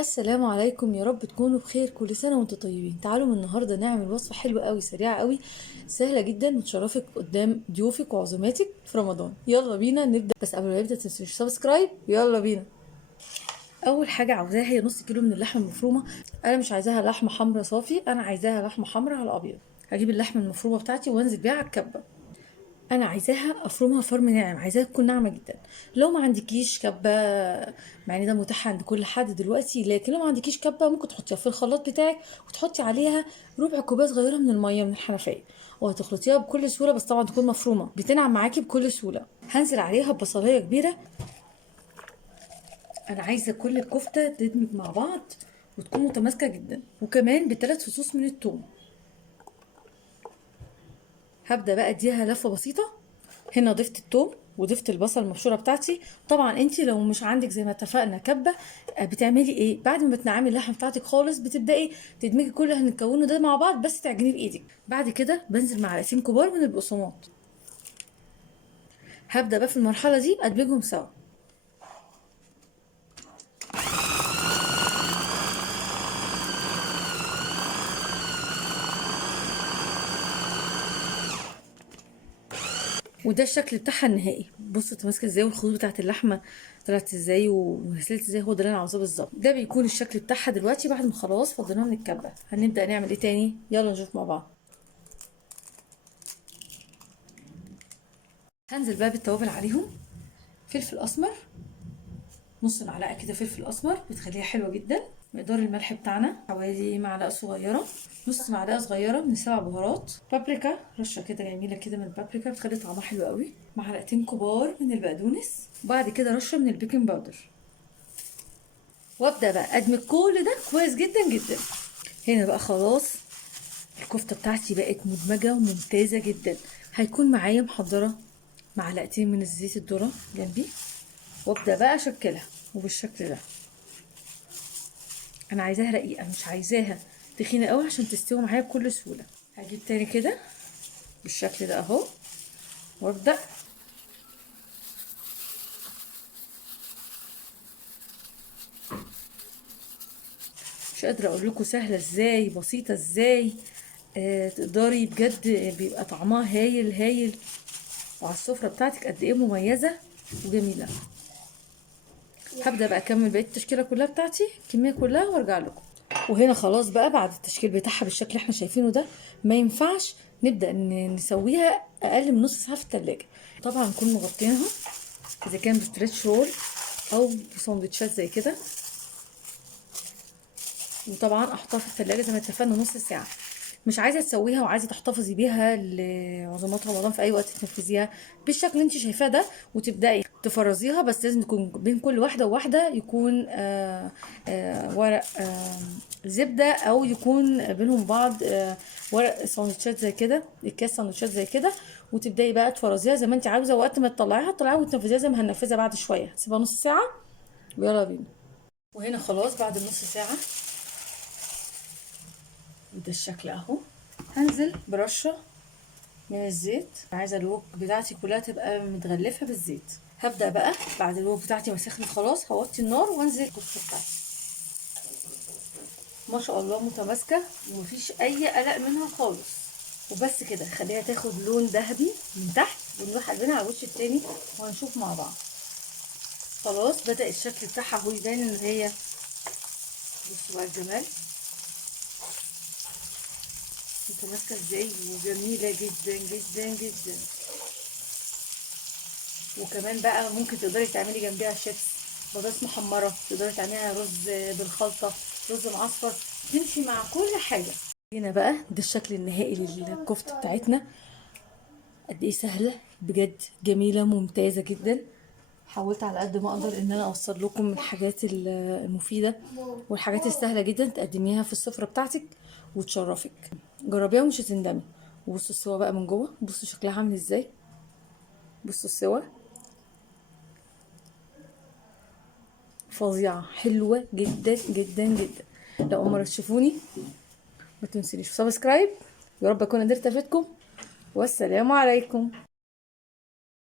السلام عليكم، يا رب تكونوا بخير. كل سنه وانتم طيبين. تعالوا من النهارده نعمل وصفه حلوه قوي، سريعه قوي، سهله جدا، وتشرفك قدام ضيوفك وعزوماتك في رمضان. يلا بينا نبدا، بس قبل ما نبدا تنسوش سبسكرايب. يلا بينا. اول حاجه عاوزاها هي نص كيلو من اللحمه المفرومه. انا مش عايزاها لحمه حمرا صافي، انا عايزاها لحمه حمرا على ابيض. هجيب اللحمه المفرومه بتاعتي وانزل بيها على الكبه. انا عايزاها افرمها فرم ناعم، عايزاها تكون ناعمه جدا. لو ما عندكيش كبه، مع ان ده متاح عند كل حد دلوقتي، لكن لو ما عندكيش كبه ممكن تحطيها في الخلاط بتاعك وتحطي عليها ربع كوبايه صغيره من الميه من الحنفيه، وهتخلطيها بكل سهوله. بس طبعا تكون مفرومه، بتنعم معاكي بكل سهوله. هنزل عليها ببصلايه كبيره. انا عايزه كل الكفته تدمج مع بعض وتكون متماسكه جدا، وكمان بثلاث فصوص من الثوم. هبدا بقى اديها لفه بسيطه. هنا ضفت الثوم وضفت البصل المبشوره بتاعتي. طبعا انت لو مش عندك زي ما اتفقنا كبه، بتعملي ايه؟ بعد ما بتنعمي اللحمه بتاعتك خالص بتبداي تدمجي كل اللي هنكونه ده مع بعض، بس تعجنيه بايدك. بعد كده بنزل معلقتين كبار من البقسماط. هبدا بقى في المرحله دي ادمجهم سوا. وده الشكل بتاعها النهائي. بصوا ماسكه ازاي، والخطوط بتاعت اللحمه طلعت ازاي وغسلت ازاي. هو ده اللي انا عاوزاه بالظبط. ده بيكون الشكل بتاعها دلوقتي بعد ما خلاص فضيناها من الكبه. هنبدا نعمل ايه تاني؟ يلا نشوف مع بعض. هنزل بقى بالتوابل عليهم. فلفل اسمر، نص معلقه كده فلفل اسمر بتخليها حلوه جدا. مقدار الملح بتاعنا حوالي معلقه صغيره. نص معلقه صغيره من السبع بهارات. بابريكا، رشه كده جميله كده من البابريكا بتخلي طعمها حلو قوي. معلقتين كبار من البقدونس. وبعد كده رشه من البيكنج باودر. وابدا بقى ادمج كل ده كويس جدا جدا. هنا بقى خلاص الكفته بتاعتي بقت مدمجه وممتازه جدا. هيكون معايا محضره معلقتين من الزيت الذره جنبي، وابدا بقى اشكلها وبالشكل ده. انا عايزاها رقيقه، مش عايزاها تخينه قوي عشان تستوي معايا بكل سهوله. هجيب تاني كده بالشكل ده اهو، وابدا مش قادره اقول لكم سهله ازاي، بسيطه ازاي. تقدري بجد، بيبقى طعمها هايل هايل، وعلى السفره بتاعتك قد ايه مميزه وجميله. هبدا بقى اكمل بقيه التشكيله كلها بتاعتي، الكميه كلها، وارجع لكم. وهنا خلاص بقى بعد التشكيل بتاعها بالشكل اللي احنا شايفينه ده، ما ينفعش نبدا نسويها اقل من نص ساعه في التلاجة. طبعا نكون مغطينها اذا كان بستريتش رول او بساندوتشات زي كده، وطبعا احطها في التلاجة زي ما اتفقنا نص ساعه. مش عايزه تسويها وعايزه تحتفظي بيها لعزومات رمضان في اي وقت تنفذيها بالشكل اللي انت شايفاه ده، وتبداي تفرزيها. بس لازم تكون بين كل واحده وواحده يكون ورق زبده، او يكون بينهم بعض ورق ساندوتشات زي كده، اكياس ساندوتشات زي كده. وتبداي بقى تفرزيها زي ما انت عاوزه. وقت ما تطلعيها تطلعيها وتنفذيها زي ما هننفذها بعد شويه. هتسيبها نص ساعه ويلا بينا. وهنا خلاص بعد النص ساعه، وده الشكل اهو. هنزل برشه من الزيت. عايزه الوك بتاعتي كلها تبقى متغلفه بالزيت. هبدا بقى بعد الوك بتاعتي ما سخنت خلاص هوطي النار وانزل الكفته بتاعتي. ما شاء الله متماسكه ومفيش اي قلق منها خالص. وبس كده خليها تاخد لون ذهبي من تحت، ونروح قلبنا على الوش التاني وهنشوف مع بعض. خلاص بدا الشكل بتاعها هو يبان ان هي، بصوا بقى الجمال متماسكه ازاي وجميله جدا جدا جدا. وكمان بقى ممكن تقدري تعملي جنبيها شيبس، بطاطس محمره، تقدري تعمليها رز بالخلطه، رز معصفر، تمشي مع كل حاجه. هنا بقى ده الشكل النهائي للكفته بتاعتنا. قد ايه سهله بجد، جميله ممتازه جدا. حاولت على قد ما اقدر ان انا اوصل لكم الحاجات المفيده والحاجات السهله جدا تقدميها في السفره بتاعتك وتشرفك. جربيها ومش هتندمي. وبصوا السوا بقى من جوه، بصوا شكلها عامل ازاي، بصوا السوا فظيعه، حلوه جدا جدا جدا. لو اول مره تشوفوني ما تنسونيش سبسكرايب. يا رب اكون قدرت افيدكم، والسلام عليكم.